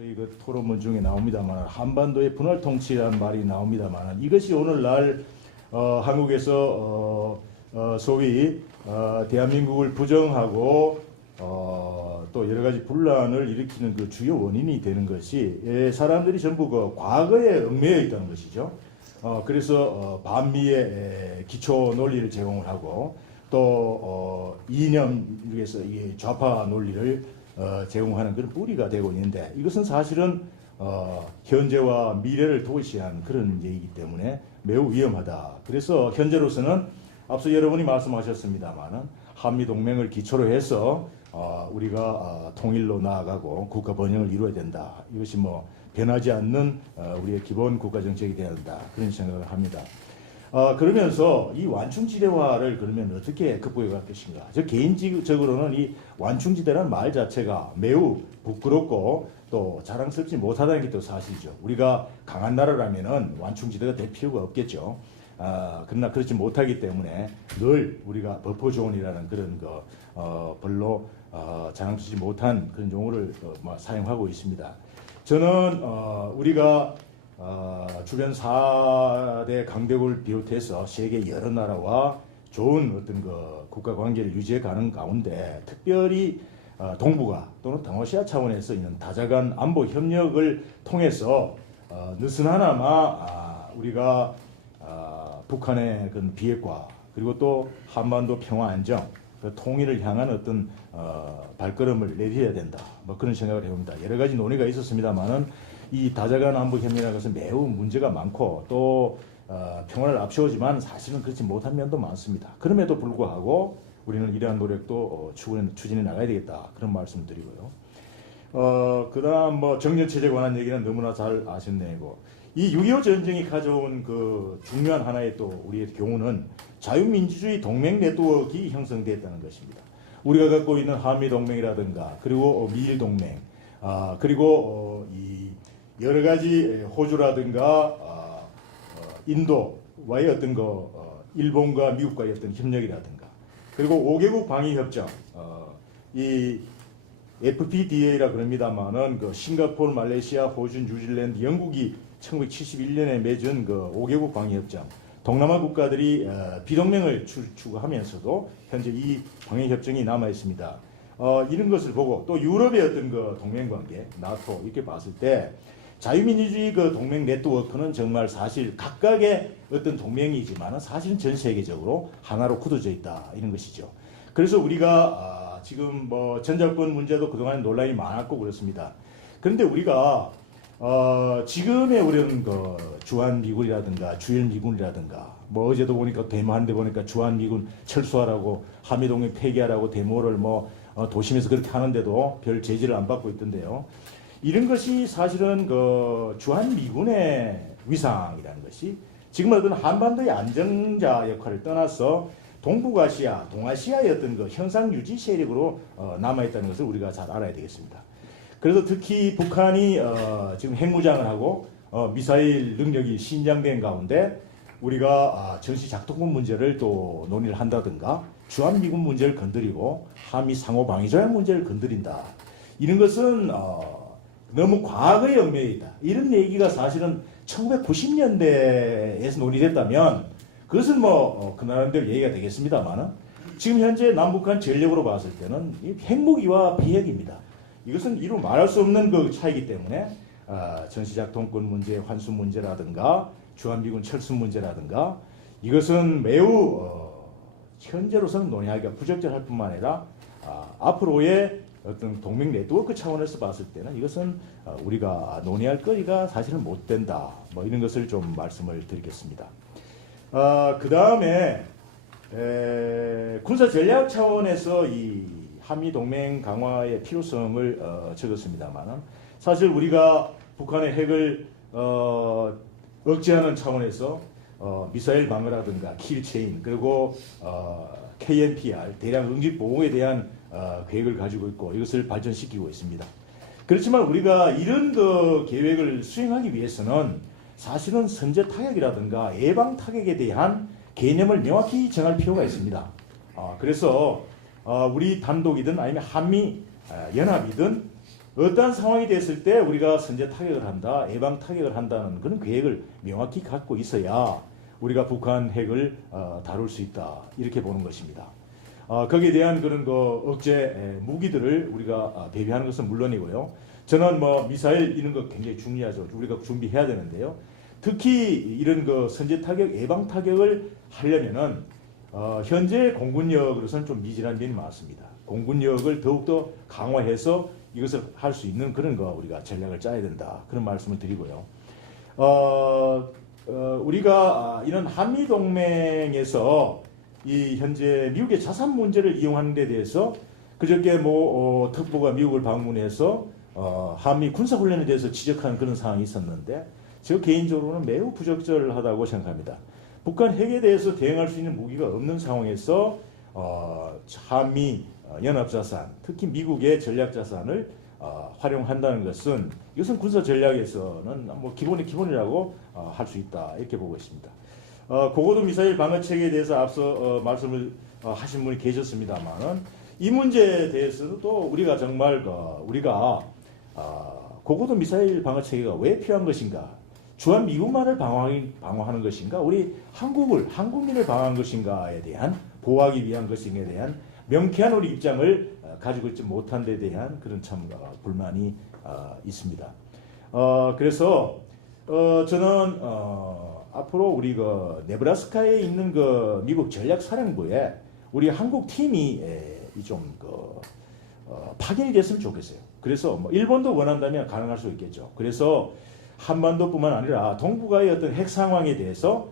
저희 그 토론문 중에 나옵니다만 한반도의 분할 통치라는 말이 나옵니다만 이것이 오늘날 한국에서 소위 대한민국을 부정하고 또 여러 가지 분란을 일으키는 그 주요 원인이 되는 것이 사람들이 전부 그 과거에 얽매여 있다는 것이죠. 그래서 반미의 기초 논리를 제공을 하고 또 이념에서 이 좌파 논리를 제공하는 그런 뿌리가 되고 있는데 이것은 사실은 현재와 미래를 동시한 그런 얘기이기 때문에 매우 위험하다. 그래서 현재로서는 앞서 여러분이 말씀하셨습니다마는 한미 동맹을 기초로 해서 우리가 통일로 나아가고 국가 번영을 이루어야 된다. 이것이 뭐 변하지 않는 우리의 기본 국가 정책이 되어야 된다. 그런 생각을 합니다. 그러면서 이 완충지대화를 그러면 어떻게 극복해 갈 것인가? 저 개인적으로는 이 완충지대라는 말 자체가 매우 부끄럽고 또 자랑스럽지 못하다는 게 또 사실이죠. 우리가 강한 나라라면은 완충지대가 될 필요가 없겠죠. 그러나 그렇지 못하기 때문에 늘 우리가 버퍼존이라는 그런 별로 자랑스럽지 못한 그런 용어를 사용하고 있습니다. 저는 우리가 주변 4대 강대국을 비롯해서 세계 여러 나라와 좋은 어떤 국가 관계를 유지해 가는 가운데 특별히 동북아 또는 동아시아 차원에서 있는 다자간 안보 협력을 통해서 느슨하나마 우리가 북한의 그 비핵화 그리고 또 한반도 평화 안정 그 통일을 향한 어떤 발걸음을 내디뎌야 된다. 뭐 그런 생각을 해봅니다. 여러 가지 논의가 있었습니다만은 이 다자간 안보 협력이라는 것은 매우 문제가 많고 또 평화를 앞세우지만 사실은 그렇지 못한 면도 많습니다. 그럼에도 불구하고 우리는 이러한 노력도 추진해 나가야 되겠다. 그런 말씀 드리고요. 그다음 뭐 정전체제에 관한 얘기는 너무나 잘 아셨네요. 이 6.25 전쟁이 가져온 그 중요한 하나의 또 우리의 교훈은 자유민주주의 동맹 네트워크가 형성됐다는 것입니다. 우리가 갖고 있는 한미동맹이라든가 그리고 미일동맹 그리고 이 여러 가지 호주라든가 인도와의 어떤 일본과 미국과의 어떤 협력이라든가 그리고 5개국 방위협정 이 FPDA라 그럽니다만은 그 싱가포르, 말레이시아, 호주, 뉴질랜드, 영국이 1971년에 맺은 그 5개국 방위협정 동남아 국가들이 비동맹을 추구하면서도 현재 이 방위협정이 남아 있습니다. 이런 것을 보고 또 유럽의 어떤 그 동맹관계, 나토 이렇게 봤을 때 자유민주주의 그 동맹 네트워크는 정말 사실 각각의 어떤 동맹이지만 사실은 전 세계적으로 하나로 굳어져 있다 이런 것이죠. 그래서 우리가 지금 뭐 전자권 문제도 그동안 논란이 많았고 그렇습니다. 그런데 우리가 지금의 우리는 그 주한미군이라든가 주일미군이라든가 뭐 어제도 보니까 데모하는데 보니까 주한미군 철수하라고 한미동맹 폐기하라고 데모를 뭐 도심에서 그렇게 하는데도 별 제지를 안 받고 있던데요. 이런 것이 사실은 그 주한미군의 위상이라는 것이 지금 어떤 한반도의 안정자 역할을 떠나서 동북아시아, 동아시아의 어떤 그 현상 유지 세력으로 남아있다는 것을 우리가 잘 알아야 되겠습니다. 그래서 특히 북한이 지금 핵무장을 하고 미사일 능력이 신장된 가운데 우리가 전시작동군 문제를 또 논의를 한다든가 주한미군 문제를 건드리고 한미 상호방위조약 문제를 건드린다. 이런 것은 너무 과거의 얽매이다. 이런 얘기가 사실은 1990년대에서 논의됐다면 그것은 뭐 그 나름대로 얘기가 되겠습니다만은 지금 현재 남북한 전력으로 봤을 때는 핵무기와 비핵입니다. 이것은 이루 말할 수 없는 그 차이기 때문에 전시작동권 문제, 환수 문제라든가 주한미군 철수 문제라든가 이것은 매우 현재로서는 논의하기가 부적절할 뿐만 아니라 앞으로의 어떤 동맹 네트워크 차원에서 봤을 때는 이것은 우리가 논의할 거리가 사실은 못 된다. 뭐 이런 것을 좀 말씀을 드리겠습니다. 그 다음에 군사 전략 차원에서 이 한미 동맹 강화의 필요성을 적었습니다만은 사실 우리가 북한의 핵을 억제하는 차원에서 미사일 방어라든가 킬체인 그리고 KNPR 대량 응집 보호에 대한 계획을 가지고 있고 이것을 발전시키고 있습니다. 그렇지만 우리가 이런 그 계획을 수행하기 위해서는 사실은 선제 타격이라든가 예방 타격에 대한 개념을 명확히 정할 필요가 있습니다. 그래서 우리 단독이든 아니면 한미 연합이든 어떠한 상황이 됐을 때 우리가 선제 타격을 한다, 예방 타격을 한다는 그런 계획을 명확히 갖고 있어야 우리가 북한 핵을 다룰 수 있다, 이렇게 보는 것입니다. 거기에 대한 그런 억제 무기들을 우리가 배비하는 것은 물론이고요. 저는 미사일 이런 거 굉장히 중요하죠. 우리가 준비해야 되는데요. 특히 이런 선제 타격, 예방 타격을 하려면은 현재 공군력으로서는 좀 미진한 면이 많습니다. 공군력을 더욱더 강화해서 이것을 할 수 있는 그런 우리가 전략을 짜야 된다, 그런 말씀을 드리고요. 우리가 이런 한미 동맹에서 이 현재 미국의 자산 문제를 이용하는 데 대해서 그저께 특보가 미국을 방문해서 한미 군사훈련에 대해서 지적하는 그런 상황이 있었는데, 저 개인적으로는 매우 부적절하다고 생각합니다. 북한 핵에 대해서 대응할 수 있는 무기가 없는 상황에서 한미 연합자산, 특히 미국의 전략자산을 활용한다는 것은, 이것은 군사 전략에서는 기본이라고 할 수 있다, 이렇게 보고 있습니다. 고고도 미사일 방어 체계에 대해서 앞서 말씀을 하신 분이 계셨습니다만은, 이 문제에 대해서도 또 우리가 정말 우리가 고고도 미사일 방어 체계가 왜 필요한 것인가, 주한 미국만을 방어하는 것인가, 우리 한국민을 방어하는 것인가에 대한, 보호하기 위한 것인가에 대한 명쾌한 우리 입장을 가지고 있지 못한 데 대한 그런 참 불만이 있습니다. 그래서 저는 앞으로 우리 네브라스카에 있는 미국 전략사령부에 우리 한국 팀이 좀 파견이 됐으면 좋겠어요. 그래서 일본도 원한다면 가능할 수 있겠죠. 그래서 한반도뿐만 아니라 동북아의 어떤 핵 상황에 대해서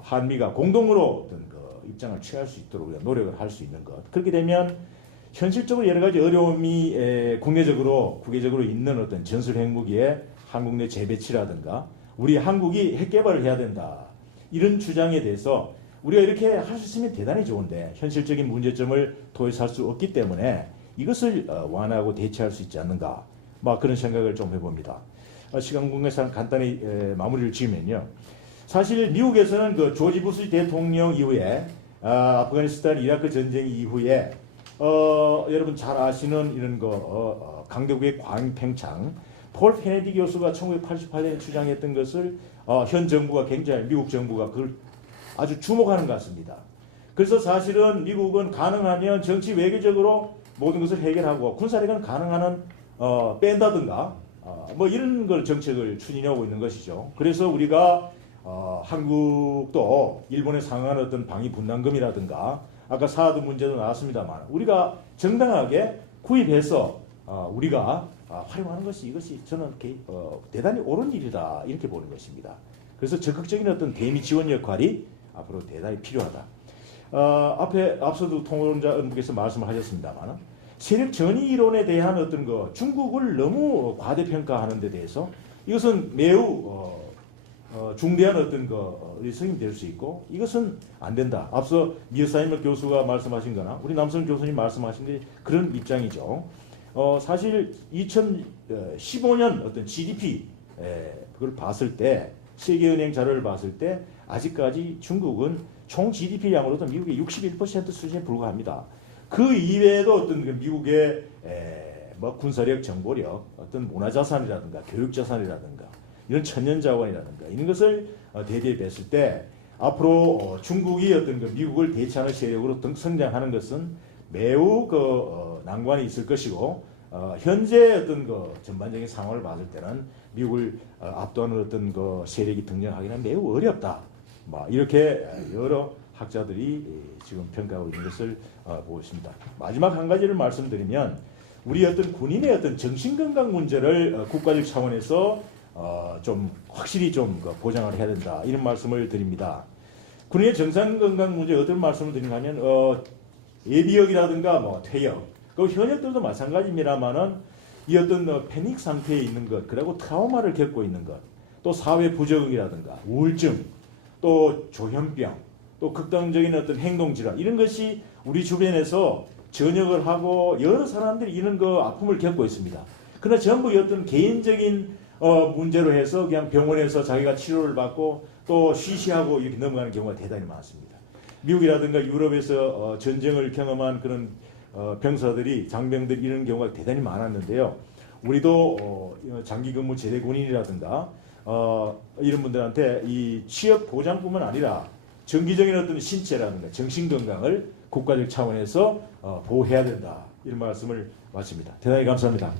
한미가 공동으로 어떤 입장을 취할 수 있도록 우리가 노력을 할 수 있는 것. 그렇게 되면 현실적으로 여러 가지 어려움이 국외적으로 있는 어떤 전술 핵무기의 한국 내 재배치라든가, 우리 한국이 핵 개발을 해야 된다, 이런 주장에 대해서 우리가 이렇게 할 수 있으면 대단히 좋은데, 현실적인 문제점을 도외할 수 없기 때문에 이것을 완화하고 대체할 수 있지 않는가, 그런 생각을 좀 해봅니다. 시간 관계상 간단히 마무리를 지으면요. 사실 미국에서는 조지 부시 대통령 이후에 아프가니스탄 이라크 전쟁 이후에 여러분 잘 아시는 이런 강대국의 광팽창, 폴 케네디 교수가 1988년에 주장했던 것을 현 정부가 미국 정부가 그걸 아주 주목하는 것 같습니다. 그래서 사실은 미국은 가능하면 정치 외교적으로 모든 것을 해결하고, 군사력은 가능한 뺀다든가 이런 걸 정책을 추진하고 있는 것이죠. 그래서 우리가 한국도 일본에 상응한 어떤 방위 분담금이라든가, 아까 사드 문제도 나왔습니다만, 우리가 정당하게 구입해서 우리가 활용하는 이것이 저는 대단히 옳은 일이다, 이렇게 보는 것입니다. 그래서 적극적인 어떤 대미 지원 역할이 앞으로 대단히 필요하다. 앞서도 통론자 분께서 말씀을 하셨습니다만, 세력 전위 이론에 대한 어떤 중국을 너무 과대평가하는 데 대해서 이것은 매우 중대한 어떤 의성이 될 수 있고, 이것은 안 된다. 앞서 미어사이머 교수가 말씀하신 거나 우리 남성 교수님 말씀하신 게 그런 입장이죠. 사실 2015년 어떤 GDP 그걸 봤을 때, 세계은행 자료를 봤을 때 아직까지 중국은 총 GDP 양으로도 미국의 61% 수준에 불과합니다. 그 이외에도 어떤 미국의 군사력, 정보력, 어떤 문화자산이라든가 교육자산이라든가 이런 천연자원이라든가 이런 것을 대비했을 때, 앞으로 중국이 어떤 미국을 대체하는 세력으로 성장하는 것은 매우 난관이 있을 것이고, 현재 어떤 전반적인 상황을 봤을 때는 미국을 압도하는 어떤 세력이 등장하기는 매우 어렵다. 이렇게 여러 학자들이 지금 평가하고 있는 것을 보고 있습니다. 마지막 한 가지를 말씀드리면, 우리 어떤 군인의 어떤 정신건강 문제를 국가적 차원에서 좀 확실히 좀 보장을 해야 된다, 이런 말씀을 드립니다. 군인의 정신건강 문제 어떤 말씀을 드리는가 하면 예비역이라든가 퇴역, 그 현역들도 마찬가지입니다만은 이 어떤 패닉 상태에 있는 것, 그리고 트라우마를 겪고 있는 것, 또 사회 부적응이라든가 우울증, 또 조현병, 또 극단적인 어떤 행동 질환, 이런 것이 우리 주변에서 전역을 하고 여러 사람들이 이런 아픔을 겪고 있습니다. 그러나 전부 어떤 개인적인 문제로 해서 그냥 병원에서 자기가 치료를 받고 또 쉬쉬하고 이렇게 넘어가는 경우가 대단히 많습니다. 미국이라든가 유럽에서 전쟁을 경험한 그런 병사들이, 장병들이 이런 경우가 대단히 많았는데요. 우리도 장기 근무 제대 군인이라든가 이런 분들한테 이 취업 보장뿐만 아니라 정기적인 어떤 신체라든가 정신 건강을 국가적 차원에서 보호해야 된다. 이런 말씀을 마칩니다. 대단히 감사합니다.